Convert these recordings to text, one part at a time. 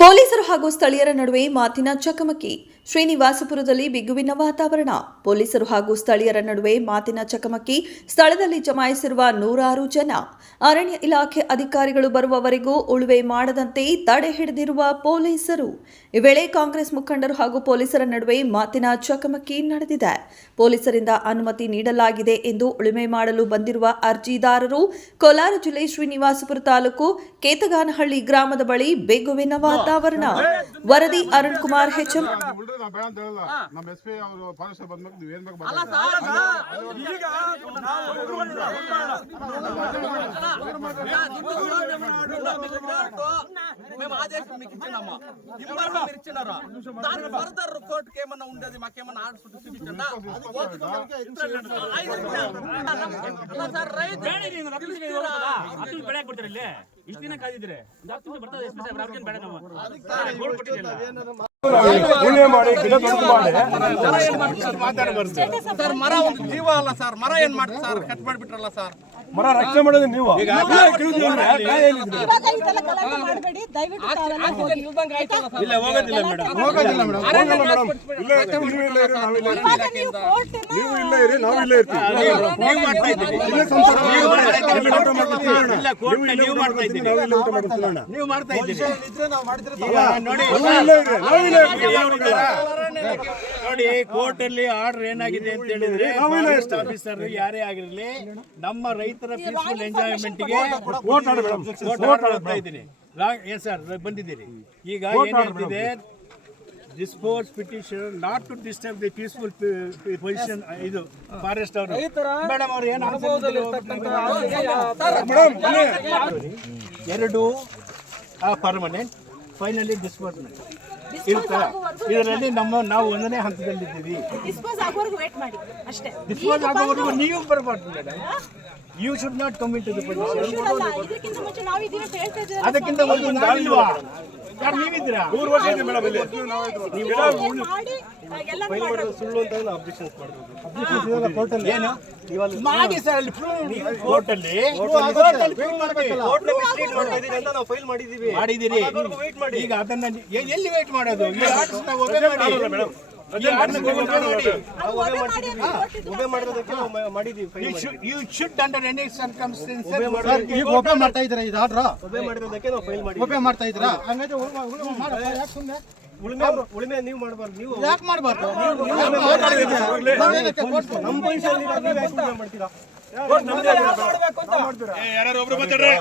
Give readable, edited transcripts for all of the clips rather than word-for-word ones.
ಪೊಲೀಸರು ಹಾಗೂ ಸ್ಥಳೀಯರ ನಡುವೆ ಮಾತಿನ ಚಕಮಕಿ. ಶ್ರೀನಿವಾಸಪುರದಲ್ಲಿ ಬಿಗುವಿನ ವಾತಾವರಣ. ಪೊಲೀಸರು ಹಾಗೂ ಸ್ಥಳೀಯರ ನಡುವೆ ಮಾತಿನ ಚಕಮಕಿ. ಸ್ಥಳದಲ್ಲಿ ಜಮಾಯಿಸಿರುವ ನೂರಾರು ಜನ. ಅರಣ್ಯ ಇಲಾಖೆ ಅಧಿಕಾರಿಗಳು ಬರುವವರೆಗೂ ಉಳುವೆ ಮಾಡದಂತೆ ತಡೆ ಹಿಡಿದಿರುವ ಪೊಲೀಸರು. ಈ ವೇಳೆ ಕಾಂಗ್ರೆಸ್ ಮುಖಂಡರು ಹಾಗೂ ಪೊಲೀಸರ ನಡುವೆ ಮಾತಿನ ಚಕಮಕಿ ನಡೆದಿದೆ. ಪೊಲೀಸರಿಂದ ಅನುಮತಿ ನೀಡಲಾಗಿದೆ ಎಂದು ಉಳುಮೆ ಮಾಡಲು ಬಂದಿರುವ ಅರ್ಜಿದಾರರು ಕೋಲಾರ ಜಿಲ್ಲೆ ಶ್ರೀನಿವಾಸಪುರ ತಾಲೂಕು ಕೇತಗಾನಹಳ್ಳಿ ಗ್ರಾಮದ ಬಳಿ ಬಿಗುವಿನ ವಾತಾವರಣ. ವರದಿ ಅರುಣ್ ಕುಮಾರ್ HM. మేము ఆదేశం మీకు ఇచ్చినాము ఇంబర్లో మీరు ఇచ్చినారు దాని ఫర్దర్ కోర్టుకి ఏమన్నా ఉండేది మాకేమన్నా ఆర్డర్స్ చూపించండి ಸರ್ ರೈತ ಬೆಳೆ ಕೊಡ್ತಾರೆ ಇಲ್ಲಿ ಇಷ್ಟು ದಿನ ಕಾದಿದ್ರೆ ಬರ್ತದೆ ಎಸ್ ಪಿ ಸಾಹೇಬ್ರು ಅವ್ರಿಗೇನು ಬೇಡ ನಾವು ಗೋಲ್ಡ್ ಕೊಟ್ಟಿದ್ದಿಲ್ಲ ಸರ್ ಮರ ಒಂದು ಜೀವ ಅಲ್ಲ ಸರ್ ಮರ ಏನ್ ಮಾಡ್ತೀವಿ ಸರ್ ಕಟ್ ಮಾಡಿಬಿಟ್ರಲ್ಲ ಸರ್ ಮರ ರಕ್ಷಣೆ ಮಾಡೋದು ನೀವು ನೋಡಿ ಕೋರ್ಟ್ ಅಲ್ಲಿ ಆರ್ಡರ್ ಏನಾಗಿದೆ ಅಂತ ಹೇಳಿದ್ರೆ ಫಾರೆಸ್ಟ್ ಆಫೀಸರ್ ಯಾರೇ ಆಗಿರಲಿ ನಮ್ಮ ರೈತರ ಪೀಸ್ಫುಲ್ ಎಂಜಾಯ್ಮೆಂಟ್ ಗೆ ಮಾಡ್ತಾ ಇದ್ದೀನಿ ಸರ್ ಬಂದಿದ್ದೀರಿ. ಈಗ ಏನ್ ಹೇಳ್ತಿದೆ dispose petition not to disturb the peaceful position ಇದು ಫಾರೆಸ್ಟ್ ಅವರು ಮೇಡಮ್ ಅವ್ರು ಏನು ಎರಡು ಪರ್ಮನೆಂಟ್ ಫೈನಲಿ ಡಿಸ್ಪೋಸ್ಮೆಂಟ್ ಇರ್ತಾರೆ. ಇದರಲ್ಲಿ ನಾವು ಒಂದನೇ ಹಂತದಲ್ಲಿದ್ದೀವಿ. ಡಿಸ್ಪೋಸ್ ಆಗೋವರೆಗೂ ನೀವು ಬರಬಾರ್ದು madam. You should not come into the position. ಅದಕ್ಕಿಂತ ಒಂದು ಅಲ್ವಾ ಯಾರು ನೀವಿದ್ದೀರಾ 3 ವರ್ಷ ಇದೆ ಮೇಡಮ್ ಇಲ್ಲಿ ಸುಳ್ಳು ಅಂತ ಅಬ್ಜೆಕ್ಷನ್ಸ್ ಮಾಡಬಹುದು. ಕೋರ್ಟ್ ಅಲ್ಲಿ ಏನು ಮಾಡಿ ಸರ್ ಅಲ್ಲಿ ಕೋರ್ಟ್ ಅಲ್ಲಿ ಫೈಲ್ ಮಾಡಿದ್ದೀರಿ. ಈಗ ಅದನ್ನ ಎಲ್ಲಿ ವೇಟ್ ಮಾಡೋದು? ಈ ಆರ್ಡರ್ಸ್ ನಾವು ಒಬೆ ಮಾಡಿ you should under any circumstances ಈಗ ಒಬೆ ಮಾಡ್ತಾ ಇದ್ದೀರಾ? ಇದು ಆರ್ಡರ್ ಒಬೆ ಮಾಡಿರೋದಕ್ಕೆ ನಾವು ಫೈಲ್ ಮಾಡಿ ಒಬೆ ಮಾಡ್ತಾ ಇದ್ದೀರಾ? ಹಂಗಾದ್ರೆ ಉಳಿಮೆ ನೀವು ಮಾಡಬಾರ್ದು. ನೀವು ಯಾಕೆ ಮಾಡಬಾರ್ದು? ನಮ್ಮ ಪೊಸಿಷನ್ ಮಾಡ್ತೀರಾ? ಯಾರು ಒಬ್ರು ಮಾತಾಡ್ರೆ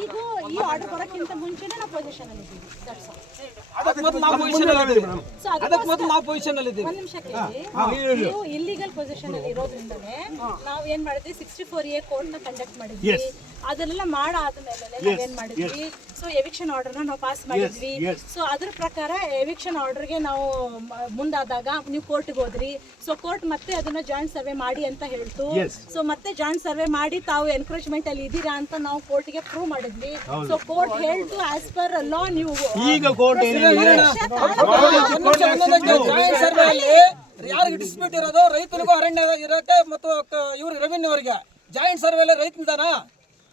ಈಗ ಈ ಆರ್ಡರ್ ಬರೋಕ್ಕಿಂತ ಮುಂಚೆನೇ ನಾವು ಪೊಸಿಷನ್ ಅಲ್ಲಿ ಇದ್ದೀವಿ. ನೀವು ಇಲ್ಲಿಗಲ್ ಪೊಸಿಷನ್ ಅಲ್ಲಿ ಇರೋದ್ರಿಂದನೇ ನಾವು ಏನ್ ಮಾಡಿದ್ವಿ 64A ಕೋರ್ಟ್ ನ ಕಂಡಕ್ಟ್ ಮಾಡಿದ್ವಿ. ಅದನ್ನೆಲ್ಲ ಮಾಡಾದ್ಮೇಲೆ ನಾವ್ ಏನ್ ಮಾಡಿದ್ವಿ, ಸೊ ಎವಿಕ್ಷನ್ ಆರ್ಡರ್ ನಾವು ಪಾಸ್ ಮಾಡಿದ್ವಿ. ಸೊ ಅದ್ರ ಪ್ರಕಾರ ಎವಿಕ್ಷನ್ ಆರ್ಡರ್ಗೆ ನಾವು ಮುಂದಾದಾಗ ನೀವು ಕೋರ್ಟ್ಗೆ ಹೋದ್ರಿ. ಸೊ ಕೋರ್ಟ್ ಮತ್ತೆ ಅದನ್ನ ಜಾಯಿಂಟ್ ಸರ್ವೆ ಮಾಡಿ ಅಂತ ಹೇಳ್ತು. ಸೊ ಮತ್ತೆ ಜಾಯಿಂಟ್ ಸರ್ವೆ ಮಾಡಿ ತಾವು ಎನ್ಕ್ರೋಚ್ಮೆಂಟ್ ಅಲ್ಲಿ ಇದೀರಾ ಅಂತ ನಾವು ಕೋರ್ಟ್ಗೆ ಪ್ರೂವ್ ಮಾಡಿದ್ವಿ. ಸೊ ಕೋರ್ಟ್ ಹೇಳ್ತು ಆಸ್ ಪರ್ ಲಾ ನೀವು ಈಗ ಕೋರ್ಟ್ ಯಾರಿಗೆ ಡಿಸ್ಪ್ಯೂಟ್ ಇರೋದು ರೈತರಿಗೂ ಅರಣ್ಯ ಇರೋಕೆ ಮತ್ತು ಇವ್ರು ರೆವಿನ್ಯೂ ಅವರಿಗೆ ಜಾಯಿಂಟ್ ಸರ್ವೆ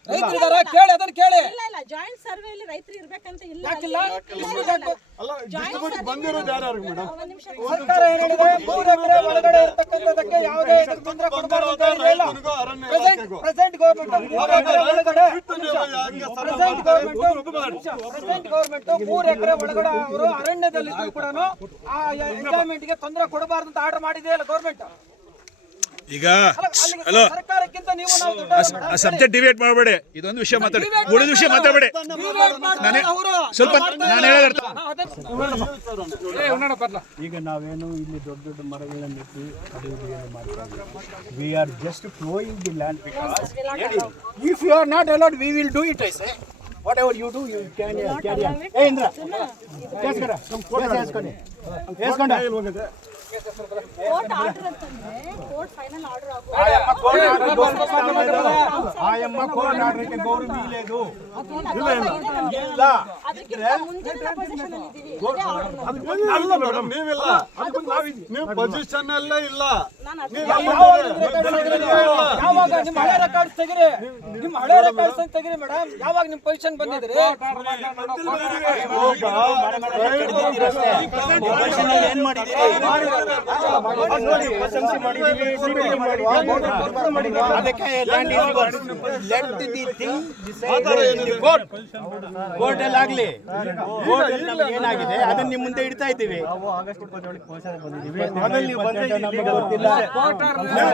ರೈತರಿದಾರ ಕೇಳಿ ಅದನ್ನ ಕೇಳಿ. ಇಲ್ಲ ಜಾಯಿಂಟ್ ಸರ್ವೆ ಅಲ್ಲಿ ರೈತರು ಇರ್ಬೇಕಂತ ಇಲ್ಲ. ಸರ್ಕಾರ ಏನ್ ಹೇಳಿದೆ, 3 ಎಕರೆ ಒಳಗಡೆ ಇರ್ತಕ್ಕಂಥದಕ್ಕೆ ಯಾವುದೇ ತೊಂದರೆ ಕೊಡಬಾರದು ಅಂತ ಹೇಳಿಲ್ಲ. ಪ್ರೆಸೆಂಟ್ ಗವರ್ಮೆಂಟ್ 3 ಎಕರೆ ಒಳಗಡೆ ಗವರ್ಮೆಂಟ್ 3 ಎಕರೆ ಒಳಗಡೆ ಅವರು ಅರಣ್ಯದಲ್ಲಿ ಕೂಡ ಆ ಎಂಜಾಯ್ಮೆಂಟ್ ಗೆ ತೊಂದರೆ ಕೊಡಬಾರದು ಅಂತ ಆರ್ಡರ್ ಮಾಡಿದೆ ಅಲ್ಲ ಗವರ್ಮೆಂಟ್. ಈಗ ಹಲೋ ಸಬ್ಜೆಕ್ಟ್ ಡಿಬೇಟ್ ಮಾಡಬೇಡಿ. ಇದೊಂದು ವಿಷಯ ಮಾತಾಡಿ, ಉಳಿದ ವಿಷಯ ಮಾತಾಡಬೇಡಿ. ಸ್ವಲ್ಪ ನಾನು ಹೇಳೋದು ಈಗ ನಾವೇನು ಇಲ್ಲಿ ದೊಡ್ಡ ದೊಡ್ಡ ಮರಗಳನ್ನು ನೆಟ್ಟು ಅಭಿವೃದ್ಧಿಯನ್ನು ಮಾಡ್ತೀವಿ. We are just flowing the land because if you are not allowed we will do it. I say whatever you do you can carry on. ಇಂದ್ರ ಕೇಸ್ಕರ ಕೇಸ್ಕೊಂಡು ಕೋರ್ಟ್ ಆರ್ಡರ್ ಅಂತಂದ್ರೆ ಕೋರ್ಟ್ ಫೈನಲ್ ಆರ್ಡರ್ ఆయమ్మ court ఆర్డర్కి గౌరవం ఇవ్వలేదు. ಅದಕ್ಕಿಂತ ಮುಂಚೆ ನಾವು ಪೊಸಿಷನ್ ಅಲ್ಲಿ ಇದ್ದೀವಿ ಅದೇ ಆರ್ಡರ್ ಅಲ್ಲ ಮೇಡಮ್, ನೀವಿಲ್ಲ, ನೀವು ಪೊಸಿಷನ್ ಅಲ್ಲೇ ಇಲ್ಲ. ಯಾವಾಗ ನಿಮ್ಮ ಹಳೆ ರೆಕಾರ್ಡ್ಸ್ ತೆಗಿರಿ, ನಿಮ್ಮ ಹಳೆ ರೆಕಾರ್ಡ್ಸ್ ತೆಗಿರಿ ಮೇಡಮ್. ಯಾವಾಗ ನಿಮ್ ಪೊಸಿಷನ್ ಬಂದಿದ್ರಿ? ಕೋರ್ಟಲ್ಲಿ ಆಗ್ಲಿ, ಕೋರ್ಟಲ್ಲಿ ನಮ್ಗೆ ಏನಾಗಿದೆ ಅದನ್ನ ನಿಮ್ ಮುಂದೆ ಇಡ್ತಾ ಇದ್ದೀವಿ.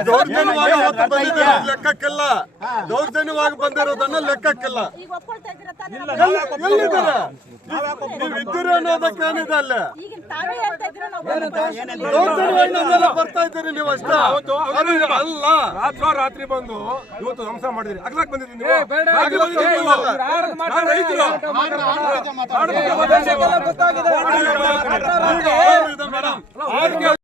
ದೌರ್ಜನ್ಯವಾಗಿ ಅವತ್ತು ಬಂದಿದ್ದೀರಾ, ಲೆಕ್ಕಕ್ಕಿಲ್ಲ. ದೌರ್ಜನ್ಯವಾಗಿ ಬಂದಿರೋದನ್ನ ಲೆಕ್ಕಕ್ಕಿಲ್ಲ. ಈಗ ಒಪ್ಕೊಳ್ತಾ ಇದ್ದೀರಾ ತಾನೇ? ಎಲ್ಲಿದ್ದೀರಾ ನೀವು? ಇದ್ದೀರಿ ಅನ್ನೋದಕ್ಕೆ ಏನಿದೆ ಅಲ್ಲ. ಈಗ ತಾವೇ ಹೇಳ್ತಾ ಇದ್ದೀರಾ ನಾವು ದೌರ್ಜನ್ಯವಾಗಿ ನಮ್ಮೆಲ್ಲ ಬರ್ತಾ ಇದ್ದೀರಿ ನೀವು ಅಷ್ಟೇ. ಅಲ್ಲ, ರಾತ್ರಿ ಬಂದು ಇವತ್ತು ಧ್ವಂಸ ಮಾಡಿದ್ರಿ. ಅಗ್ಲಕ್ ಬಂದಿದ್ರಿ ನೀವು. ಗೊತ್ತಾಗಿದೆ ಮೇಡಮ್